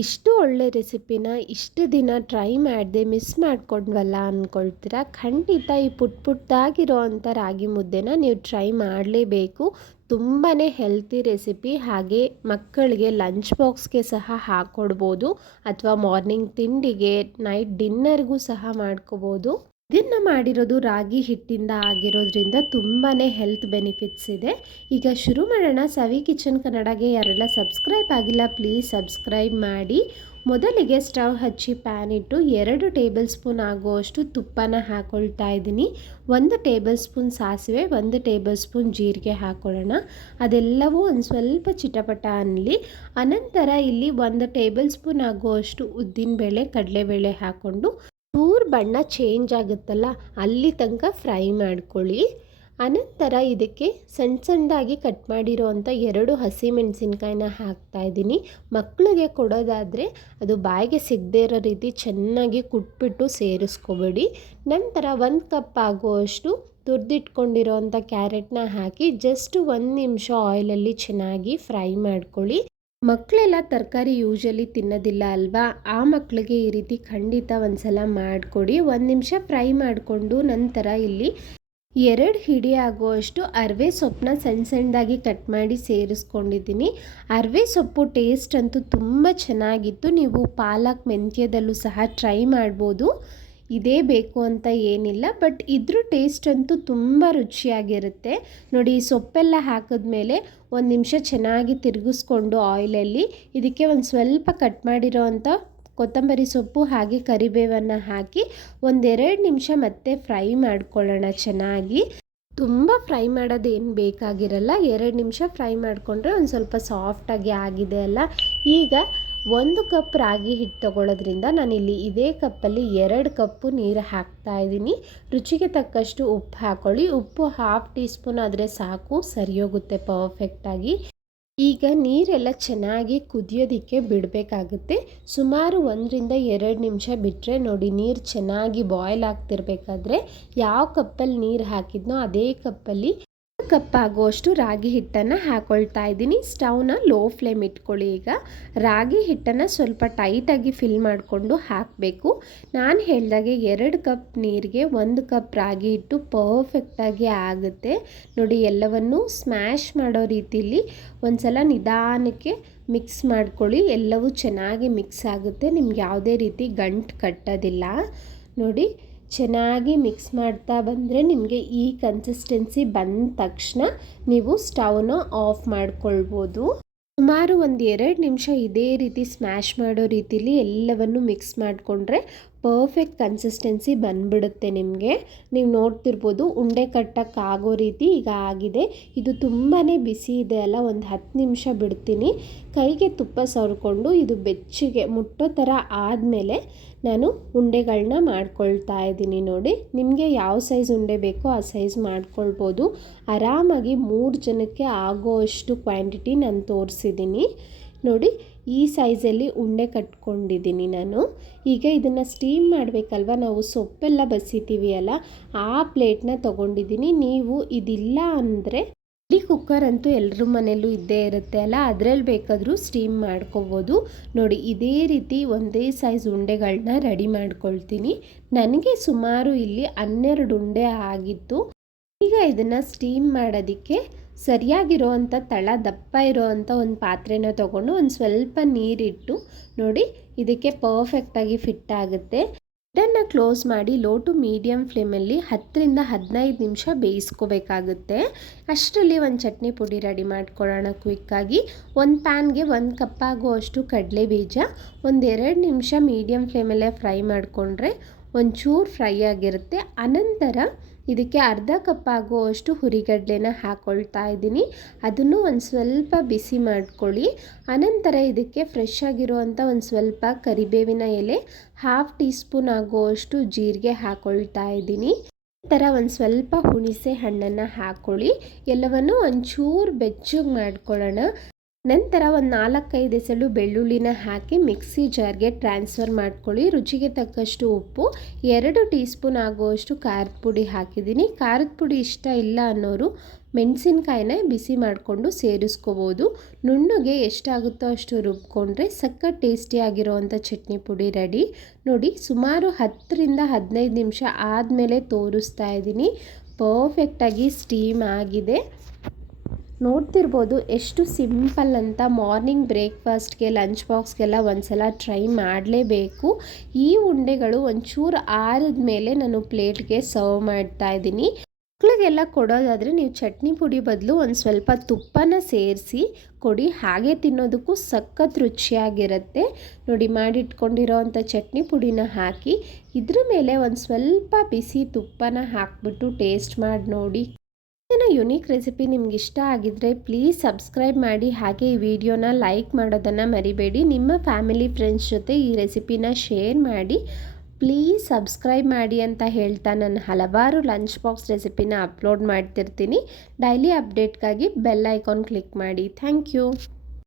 ಇಷ್ಟು ಒಳ್ಳೆ ರೆಸಿಪಿನ ಇಷ್ಟು ದಿನ ಟ್ರೈ ಮಾಡದೆ ಮಿಸ್ ಮಾಡ್ಕೊಂಡ್ವಲ್ಲ ಅಂದ್ಕೊಳ್ತೀರಾ. ಖಂಡಿತ ಈ ಪುಟ್ಟದಾಗಿರೋ ಅಂಥ ರಾಗಿ ಮುದ್ದೆನ ನೀವು ಟ್ರೈ ಮಾಡಲೇಬೇಕು. ತುಂಬಾ ಹೆಲ್ತಿ ರೆಸಿಪಿ. ಹಾಗೆ ಮಕ್ಕಳಿಗೆ ಲಂಚ್ ಬಾಕ್ಸ್ಗೆ ಸಹ ಹಾಕ್ಕೊಡ್ಬೋದು, ಅಥವಾ ಮಾರ್ನಿಂಗ್ ತಿಂಡಿಗೆ, ನೈಟ್ ಡಿನ್ನರ್ಗೂ ಸಹ ಮಾಡ್ಕೋಬೋದು. ಇದನ್ನು ಮಾಡಿರೋದು ರಾಗಿ ಹಿಟ್ಟಿಂದ ಆಗಿರೋದ್ರಿಂದ ತುಂಬಾ ಹೆಲ್ತ್ ಬೆನಿಫಿಟ್ಸ್ ಇದೆ. ಈಗ ಶುರು ಮಾಡೋಣ. ಸವಿ ಕಿಚನ್ ಕನ್ನಡಗೆ ಯಾರೆಲ್ಲ ಸಬ್ಸ್ಕ್ರೈಬ್ ಆಗಿಲ್ಲ ಪ್ಲೀಸ್ ಸಬ್ಸ್ಕ್ರೈಬ್ ಮಾಡಿ. ಮೊದಲಿಗೆ ಸ್ಟವ್ ಹಚ್ಚಿ ಪ್ಯಾನ್ ಇಟ್ಟು 2 ಟೇಬಲ್ ಸ್ಪೂನ್ ಆಗುವಷ್ಟು ತುಪ್ಪನ ಹಾಕ್ಕೊಳ್ತಾ ಇದ್ದೀನಿ. 1 ಟೇಬಲ್ ಸ್ಪೂನ್ ಸಾಸಿವೆ, 1 ಟೇಬಲ್ ಸ್ಪೂನ್ ಜೀರಿಗೆ ಹಾಕ್ಕೊಳ್ಳೋಣ. ಅದೆಲ್ಲವೂ ಒಂದು ಸ್ವಲ್ಪ ಚಿಟಪಟ ಅನ್ನಲಿ. ಅನಂತರ ಇಲ್ಲಿ 1 ಟೇಬಲ್ ಸ್ಪೂನ್ ಆಗುವಷ್ಟು ಉದ್ದಿನಬೇಳೆ, ಕಡಲೆಬೇಳೆ ಹಾಕ್ಕೊಂಡು ಬಣ್ಣ ಚೇಂಜ್ ಆಗುತ್ತಲ್ಲ ಅಲ್ಲಿ ತನಕ ಫ್ರೈ ಮಾಡ್ಕೊಳ್ಳಿ. ಅನಂತರ ಇದಕ್ಕೆ ಸಣ್ಣ ಸಣ್ಣದಾಗಿ ಕಟ್ ಮಾಡಿರೋ ಅಂಥ 2 ಹಸಿಮೆಣಸಿನ್ಕಾಯಿನ ಹಾಕ್ತಾಯಿದ್ದೀನಿ. ಮಕ್ಕಳಿಗೆ ಕೊಡೋದಾದರೆ ಅದು ಬಾಯಿಗೆ ಸಿಗದೇ ಇರೋ ರೀತಿ ಚೆನ್ನಾಗಿ ಕುಟ್ಬಿಟ್ಟು ಸೇರಿಸ್ಕೊಬೇಡಿ. ನಂತರ 1 ಕಪ್ ಆಗುವಷ್ಟು ತುರಿದಿಟ್ಕೊಂಡಿರೋ ಅಂಥ ಕ್ಯಾರೆಟ್ನ ಹಾಕಿ ಜಸ್ಟ್ 1 ನಿಮಿಷ ಆಯಿಲಲ್ಲಿ ಚೆನ್ನಾಗಿ ಫ್ರೈ ಮಾಡ್ಕೊಳ್ಳಿ. ಮಕ್ಕಳೆಲ್ಲ ತರಕಾರಿ ಯೂಶಲಿ ತಿನ್ನೋದಿಲ್ಲ ಅಲ್ವಾ, ಆ ಮಕ್ಕಳಿಗೆ ಈ ರೀತಿ ಖಂಡಿತ ಒಂದ್ಸಲ ಮಾಡಿಕೊಡಿ. 1 ನಿಮಿಷ ಫ್ರೈ ಮಾಡಿಕೊಂಡು ನಂತರ ಇಲ್ಲಿ 2 ಹಿಡಿ ಆಗುವಷ್ಟು ಅರಿವೆ ಸೊಪ್ಪನ್ನ ಸಣ್ಣ ಸಣ್ಣದಾಗಿ ಕಟ್ ಮಾಡಿ ಸೇರಿಸ್ಕೊಂಡಿದ್ದೀನಿ. ಅರಿವೆ ಸೊಪ್ಪು ಟೇಸ್ಟ್ ಅಂತೂ ತುಂಬ ಚೆನ್ನಾಗಿತ್ತು. ನೀವು ಪಾಲಕ್ ಮೆಂತ್ಯದಲ್ಲೂ ಸಹ ಟ್ರೈ ಮಾಡ್ಬೋದು. ಇದೇ ಬೇಕು ಅಂತ ಏನಿಲ್ಲ, ಬಟ್ ಇದ್ರ ಟೇಸ್ಟ್ ಅಂತೂ ತುಂಬ ರುಚಿಯಾಗಿರುತ್ತೆ. ನೋಡಿ, ಸೊಪ್ಪೆಲ್ಲ ಹಾಕಿದ್ಮೇಲೆ 1 ನಿಮಿಷ ಚೆನ್ನಾಗಿ ತಿರುಗಿಸ್ಕೊಂಡು ಆಯಿಲಲ್ಲಿ ಇದಕ್ಕೆ ಒಂದು ಸ್ವಲ್ಪ ಕಟ್ ಮಾಡಿರೋ ಅಂಥ ಕೊತ್ತಂಬರಿ ಸೊಪ್ಪು ಹಾಗೆ ಕರಿಬೇವನ್ನು ಹಾಕಿ 1-2 ನಿಮಿಷ ಮತ್ತೆ ಫ್ರೈ ಮಾಡ್ಕೊಳ್ಳೋಣ ಚೆನ್ನಾಗಿ. ತುಂಬ ಫ್ರೈ ಮಾಡೋದೇನು ಬೇಕಾಗಿರಲ್ಲ. 2 ನಿಮಿಷ ಫ್ರೈ ಮಾಡಿಕೊಂಡ್ರೆ ಒಂದು ಸ್ವಲ್ಪ ಸಾಫ್ಟಾಗಿ ಆಗಿದೆ ಅಲ್ಲ. ಈಗ 1 ಕಪ್ ರಾಗಿ ಹಿಟ್ಟು ತೊಗೊಳ್ಳೋದ್ರಿಂದ ನಾನಿಲ್ಲಿ ಇದೇ ಕಪ್ಪಲ್ಲಿ 2 ಕಪ್ಪು ನೀರು ಹಾಕ್ತಾಯಿದ್ದೀನಿ. ರುಚಿಗೆ ತಕ್ಕಷ್ಟು ಉಪ್ಪು ಹಾಕ್ಕೊಳ್ಳಿ. ಉಪ್ಪು 1/2 ಟೀ ಸ್ಪೂನ್ ಆದರೆ ಸಾಕು, ಸರಿ ಹೋಗುತ್ತೆ ಪರ್ಫೆಕ್ಟಾಗಿ. ಈಗ ನೀರೆಲ್ಲ ಚೆನ್ನಾಗಿ ಕುದಿಯೋದಕ್ಕೆ ಬಿಡಬೇಕಾಗುತ್ತೆ. ಸುಮಾರು 1-2 ನಿಮಿಷ ಬಿಟ್ಟರೆ ನೋಡಿ, ನೀರು ಚೆನ್ನಾಗಿ ಬಾಯ್ಲ್ ಆಗ್ತಿರ್ಬೇಕಾದ್ರೆ ಯಾವ ಕಪ್ಪಲ್ಲಿ ನೀರು ಹಾಕಿದ್ನೋ ಅದೇ ಕಪ್ಪಲ್ಲಿ 1 ಕಪ್ ಆಗುವಷ್ಟು ರಾಗಿ ಹಿಟ್ಟನ್ನು ಹಾಕ್ಕೊಳ್ತಾ ಇದ್ದೀನಿ. ಸ್ಟವ್ನ ಲೋ ಫ್ಲೇಮ್ ಇಟ್ಕೊಳ್ಳಿ. ಈಗ ರಾಗಿ ಹಿಟ್ಟನ್ನು ಸ್ವಲ್ಪ ಟೈಟಾಗಿ ಫಿಲ್ ಮಾಡಿಕೊಂಡು ಹಾಕಬೇಕು. ನಾನು ಹೇಳಿದಾಗೆ 2 ಕಪ್ ನೀರಿಗೆ 1 ಕಪ್ ರಾಗಿ ಹಿಟ್ಟು ಪರ್ಫೆಕ್ಟಾಗಿ ಆಗುತ್ತೆ. ನೋಡಿ, ಎಲ್ಲವನ್ನು ಸ್ಮ್ಯಾಶ್ ಮಾಡೋ ರೀತಿಲಿ ಒಂದು ಸಲ ನಿಧಾನಕ್ಕೆ ಮಿಕ್ಸ್ ಮಾಡ್ಕೊಳ್ಳಿ. ಎಲ್ಲವೂ ಚೆನ್ನಾಗಿ ಮಿಕ್ಸ್ ಆಗುತ್ತೆ. ನಿಮ್ಗೆ ಯಾವುದೇ ರೀತಿ ಗಂಟು ಕಟ್ಟೋದಿಲ್ಲ. ನೋಡಿ, ಚೆನ್ನಾಗಿ ಮಿಕ್ಸ್ ಮಾಡ್ತಾ ಬಂದರೆ ನಿಮಗೆ ಈ ಕನ್ಸಿಸ್ಟೆನ್ಸಿ ಬಂದ ತಕ್ಷಣ ನೀವು ಸ್ಟವ್ನ ಆಫ್ ಮಾಡ್ಕೊಳ್ಬೋದು. ಸುಮಾರು 1-2 ನಿಮಿಷ ಇದೇ ರೀತಿ ಸ್ಮ್ಯಾಶ್ ಮಾಡೋ ರೀತಿಲಿ ಎಲ್ಲವನ್ನು ಮಿಕ್ಸ್ ಮಾಡಿಕೊಂಡ್ರೆ ಪರ್ಫೆಕ್ಟ್ ಕನ್ಸಿಸ್ಟೆನ್ಸಿ ಬಂದ್ಬಿಡುತ್ತೆ ನಿಮಗೆ. ನೀವು ನೋಡ್ತಿರ್ಬೋದು, ಉಂಡೆ ಕಟ್ಟೋಕ್ಕಾಗೋ ರೀತಿ ಈಗ ಆಗಿದೆ. ಇದು ತುಂಬಾ ಬಿಸಿ ಇದೆ ಅಲ್ಲ, ಒಂದು 10 ನಿಮಿಷ ಬಿಡ್ತೀನಿ. ಕೈಗೆ ತುಪ್ಪ ಸವರ್ಕೊಂಡು ಇದು ಬೆಚ್ಚಗೆ ಮುಟ್ಟೋ ಥರ ಆದಮೇಲೆ ನಾನು ಉಂಡೆಗಳನ್ನ ಮಾಡ್ಕೊಳ್ತಾ ಇದ್ದೀನಿ. ನೋಡಿ, ನಿಮಗೆ ಯಾವ ಸೈಜ್ ಉಂಡೆ ಬೇಕೋ ಆ ಸೈಜ್ ಮಾಡ್ಕೊಳ್ಬೋದು. ಆರಾಮಾಗಿ 3 ಜನಕ್ಕೆ ಆಗೋಷ್ಟು ಕ್ವಾಂಟಿಟಿ ನಾನು ತೋರಿಸಿದ್ದೀನಿ. ನೋಡಿ, ಈ ಸೈಜಲ್ಲಿ ಉಂಡೆ ಕಟ್ಕೊಂಡಿದ್ದೀನಿ ನಾನು. ಈಗ ಇದನ್ನು ಸ್ಟೀಮ್ ಮಾಡಬೇಕಲ್ವ, ನಾವು ಸೊಪ್ಪೆಲ್ಲ ಬಸಿತೀವಿ ಅಲ್ಲ, ಆ ಪ್ಲೇಟ್ನ ತೊಗೊಂಡಿದ್ದೀನಿ. ನೀವು ಇದಿಲ್ಲ ಅಂದರೆ ಇಡ್ಲಿ ಕುಕ್ಕರ್ ಅಂತೂ ಎಲ್ಲರ ಮನೆಯಲ್ಲೂ ಇದ್ದೇ ಇರುತ್ತೆ ಅಲ್ಲ, ಅದರಲ್ಲಿ ಬೇಕಾದರೂ ಸ್ಟೀಮ್ ಮಾಡ್ಕೋಬೋದು. ನೋಡಿ, ಇದೇ ರೀತಿ ಒಂದೇ ಸೈಜ್ ಉಂಡೆಗಳನ್ನ ರೆಡಿ ಮಾಡ್ಕೊಳ್ತೀನಿ. ನನಗೆ ಸುಮಾರು ಇಲ್ಲಿ 12 ಉಂಡೆ ಆಗಿತ್ತು. ಈಗ ಇದನ್ನು ಸ್ಟೀಮ್ ಮಾಡೋದಕ್ಕೆ ಸರಿಯಾಗಿರೋ ಅಂಥ ತಳ ದಪ್ಪ ಇರೋ ಅಂಥ ಒಂದು ಪಾತ್ರೆನ ತೊಗೊಂಡು ಒಂದು ಸ್ವಲ್ಪ ನೀರಿಟ್ಟು ನೋಡಿ, ಇದಕ್ಕೆ ಪರ್ಫೆಕ್ಟಾಗಿ ಫಿಟ್ ಆಗುತ್ತೆ. ಇದನ್ನು ಕ್ಲೋಸ್ ಮಾಡಿ ಲೋ ಟು ಮೀಡಿಯಮ್ ಫ್ಲೇಮಲ್ಲಿ 10-15 ನಿಮಿಷ ಬೇಯಿಸ್ಕೋಬೇಕಾಗುತ್ತೆ. ಅಷ್ಟರಲ್ಲಿ ಒಂದು ಚಟ್ನಿ ಪುಡಿ ರೆಡಿ ಮಾಡ್ಕೊಳ್ಳೋಣ ಕ್ವಿಕ್ಕಾಗಿ. ಒಂದು ಪ್ಯಾನ್ಗೆ 1 ಕಪ್ ಆಗುವಷ್ಟು ಕಡಲೆ ಬೀಜ 1-2 ನಿಮಿಷ ಮೀಡಿಯಮ್ ಫ್ಲೇಮಲ್ಲೇ ಫ್ರೈ ಮಾಡಿಕೊಂಡ್ರೆ ಒಂಚೂರು ಫ್ರೈ ಆಗಿರುತ್ತೆ. ಅನಂತರ ಇದಕ್ಕೆ ಅರ್ಧ ಕಪ್ ಆಗುವಷ್ಟು ಹುರಿಗಡಲೆನ ಹಾಕ್ಕೊಳ್ತಾ ಇದ್ದೀನಿ. ಅದನ್ನು ಒಂದು ಸ್ವಲ್ಪ ಬಿಸಿ ಮಾಡ್ಕೊಳ್ಳಿ. ಅನಂತರ ಇದಕ್ಕೆ ಫ್ರೆಶ್ ಆಗಿರುವಂಥ ಒಂದು ಸ್ವಲ್ಪ ಕರಿಬೇವಿನ ಎಲೆ, 1/2 ಟೀ ಸ್ಪೂನ್ ಆಗುವಷ್ಟು ಜೀರಿಗೆ ಹಾಕ್ಕೊಳ್ತಾ ಇದ್ದೀನಿ. ನಂತರ ಒಂದು ಸ್ವಲ್ಪ ಹುಣಸೆ ಹಣ್ಣನ್ನು ಹಾಕ್ಕೊಳ್ಳಿ. ಎಲ್ಲವನ್ನು ಒಂಚೂರು ಬೆಚ್ಚಗೆ ಮಾಡ್ಕೊಳ್ಳೋಣ. ನಂತರ ಒಂದು 4-5 ಎಸಳು ಬೆಳ್ಳುಳ್ಳಿನ ಹಾಕಿ ಮಿಕ್ಸಿ ಜಾರ್ಗೆ ಟ್ರಾನ್ಸ್ಫರ್ ಮಾಡ್ಕೊಳ್ಳಿ. ರುಚಿಗೆ ತಕ್ಕಷ್ಟು ಉಪ್ಪು, 2 ಟೀ ಸ್ಪೂನ್ ಆಗುವಷ್ಟು ಖಾರದ ಪುಡಿ ಹಾಕಿದ್ದೀನಿ. ಖಾರದ ಪುಡಿ ಇಷ್ಟ ಇಲ್ಲ ಅನ್ನೋರು ಮೆಣಸಿನ್ಕಾಯಿನ ಬಿಸಿ ಮಾಡಿಕೊಂಡು ಸೇರಿಸ್ಕೋಬೋದು. ನುಣ್ಣಗೆ ಎಷ್ಟಾಗುತ್ತೋ ಅಷ್ಟು ರುಬ್ಕೊಂಡ್ರೆ ಸಖತ್ ಟೇಸ್ಟಿಯಾಗಿರೋವಂಥ ಚಟ್ನಿ ಪುಡಿ ರೆಡಿ. ನೋಡಿ, ಸುಮಾರು 10ರಿಂದ 15 ನಿಮಿಷ ಆದಮೇಲೆ ತೋರಿಸ್ತಾ ಇದ್ದೀನಿ. ಪರ್ಫೆಕ್ಟಾಗಿ ಸ್ಟೀಮ್ ಆಗಿದೆ. ನೋಡ್ತಿರ್ಬೋದು ಎಷ್ಟು ಸಿಂಪಲ್ ಅಂತ. ಮಾರ್ನಿಂಗ್ ಬ್ರೇಕ್ಫಾಸ್ಟ್ಗೆ, ಲಂಚ್ ಬಾಕ್ಸ್ಗೆಲ್ಲ ಒಂದ್ಸಲ ಟ್ರೈ ಮಾಡಲೇಬೇಕು. ಈ ಉಂಡೆಗಳು ಒಂಚೂರು ಆರಿದ ಮೇಲೆ ನಾನು ಪ್ಲೇಟ್ಗೆ ಸರ್ವ್ ಮಾಡ್ತಾ ಇದ್ದೀನಿ. ಮಕ್ಕಳಿಗೆಲ್ಲ ಕೊಡೋದಾದರೆ ನೀವು ಚಟ್ನಿ ಪುಡಿ ಬದಲು ಒಂದು ಸ್ವಲ್ಪ ತುಪ್ಪನ ಸೇರಿಸಿ ಕೊಡಿ. ಹಾಗೆ ತಿನ್ನೋದಕ್ಕೂ ಸಖತ್ ರುಚಿಯಾಗಿರುತ್ತೆ. ನೋಡಿ, ಮಾಡಿಟ್ಕೊಂಡಿರೋ ಅಂಥ ಚಟ್ನಿ ಪುಡಿನ ಹಾಕಿ ಇದ್ರ ಮೇಲೆ ಒಂದು ಸ್ವಲ್ಪ ಬಿಸಿ ತುಪ್ಪನ ಹಾಕ್ಬಿಟ್ಟು ಟೇಸ್ಟ್ ಮಾಡಿ ನೋಡಿ. ಇದನ್ನು ಯುನೀಕ್ ರೆಸಿಪಿ ನಿಮ್ಗೆ ಇಷ್ಟ ಆಗಿದ್ದರೆ ಪ್ಲೀಸ್ ಸಬ್ಸ್ಕ್ರೈಬ್ ಮಾಡಿ. ಹಾಗೆ ಈ ವಿಡಿಯೋನ ಲೈಕ್ ಮಾಡೋದನ್ನು ಮರಿಬೇಡಿ. ನಿಮ್ಮ ಫ್ಯಾಮಿಲಿ ಫ್ರೆಂಡ್ಸ್ ಜೊತೆ ಈ ರೆಸಿಪಿನ ಶೇರ್ ಮಾಡಿ. ಪ್ಲೀಸ್ ಸಬ್ಸ್ಕ್ರೈಬ್ ಮಾಡಿ ಅಂತ ಹೇಳ್ತಾ ನಾನು ಹಲವಾರು ಲಂಚ್ ಬಾಕ್ಸ್ ರೆಸಿಪಿನ ಅಪ್ಲೋಡ್ ಮಾಡ್ತಿರ್ತೀನಿ. ಡೈಲಿ ಅಪ್ಡೇಟ್ಗಾಗಿ ಬೆಲ್ ಐಕಾನ್ ಕ್ಲಿಕ್ ಮಾಡಿ. Thank you.